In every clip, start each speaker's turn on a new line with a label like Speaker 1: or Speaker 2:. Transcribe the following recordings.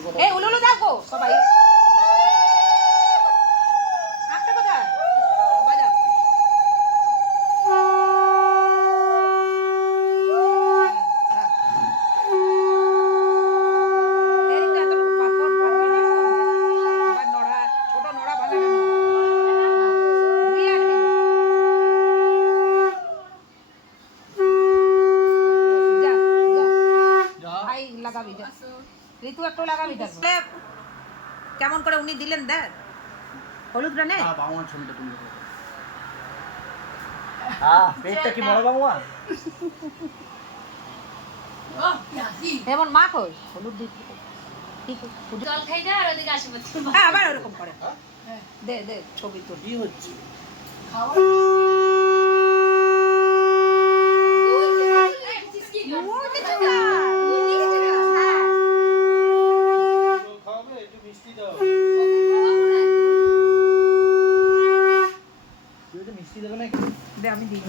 Speaker 1: এই উলুলু দাও সবাই হাতটা কোথায় বাজাও হ্যাঁ, এই তো এত পাথর পারবে না এবার নড়া ছোট নড়া ভাঙা না দুই আট দিল যা যা ভাই লাগাবি যা ঋতু একটু লাগাবি কেমন করে উনি দিলেন দেখ। হলুদ রানে
Speaker 2: হ্যাঁ পেটটা কি বড় বাবুয়া
Speaker 1: এমন মা কই? হলুদ দিতে ঠিক
Speaker 3: জল খাই না আর ওদিকে
Speaker 1: হ্যাঁ আবার ওরকম করে। দে দে ছবি তো
Speaker 2: কি হচ্ছে দেবে নাকি
Speaker 1: দে আমি দিই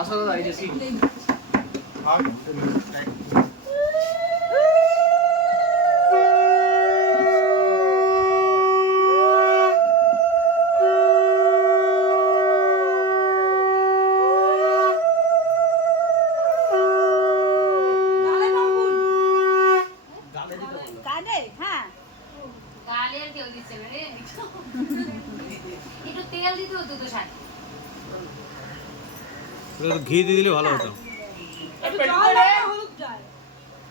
Speaker 2: আসো দাদা এই যে সিট
Speaker 3: তেল দিতে হতো তো সাথে
Speaker 4: একটু ঘি দিয়ে দিলে ভালো হতো।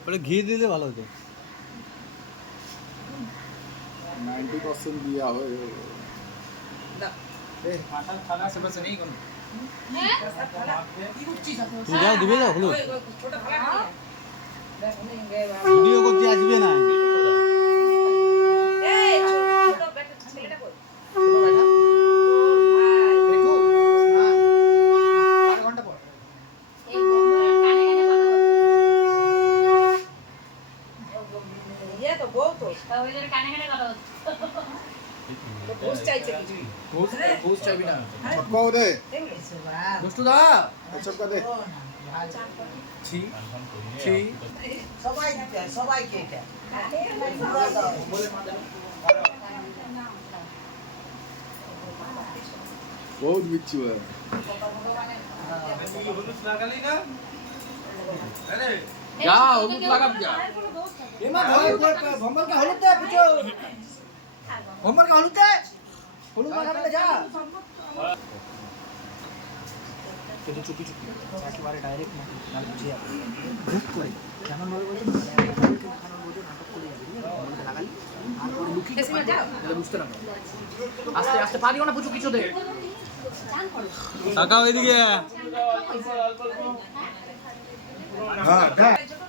Speaker 4: ওটা ঘি দিলে ভালো হতো।
Speaker 2: নাইনটি পার্সেন্ট
Speaker 4: দিয়া হয়ে? দিবে না হলুদ। ভিডিও করতে আসবে না।
Speaker 1: ইয়ে তো বউ তো।
Speaker 3: ওই
Speaker 1: ঘুষ
Speaker 2: ঘুষ ঘুষ না। ছটকাও দে। দুষ্টু দা।
Speaker 5: বহুত বিচ্ছু হ্যাঁ,
Speaker 6: হলুদ লাগালি না?
Speaker 2: যা হলুদ লাগাবি যা। এমা ভম্বল কা হলুদ দে পুচো ভম্বল কা হলুদ দে। হলুদ লাগাবে যা। কিন্তু চুপি চুপি। একেবারে ডাইরেক্ট না না বুঝিয়ে গ্রুপ করে। কেমন ভাবে বলতো নাটক করে যাবে লাগালি তারপরে লুকিয়ে তাহলে বুঝতে না আস্তে আস্তে পা দিও না পুচু কিছু দে।
Speaker 4: টাকা ওইদিকে
Speaker 6: हाँ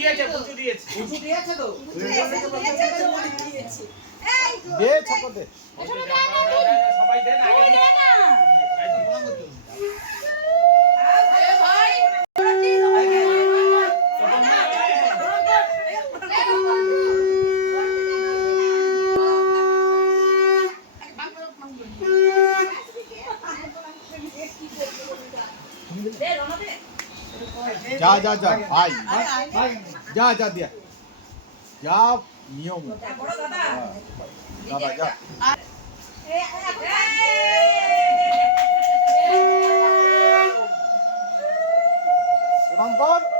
Speaker 2: দিয়েছে পুচু দিয়েছে। পুচু দিয়েছে তো?
Speaker 1: এই
Speaker 6: দে
Speaker 1: না
Speaker 2: সবাই দেন
Speaker 1: তুই দে না
Speaker 6: जा जा जा भाई जा जा दिया जा नियम दादा जा
Speaker 2: Come on,
Speaker 6: come on.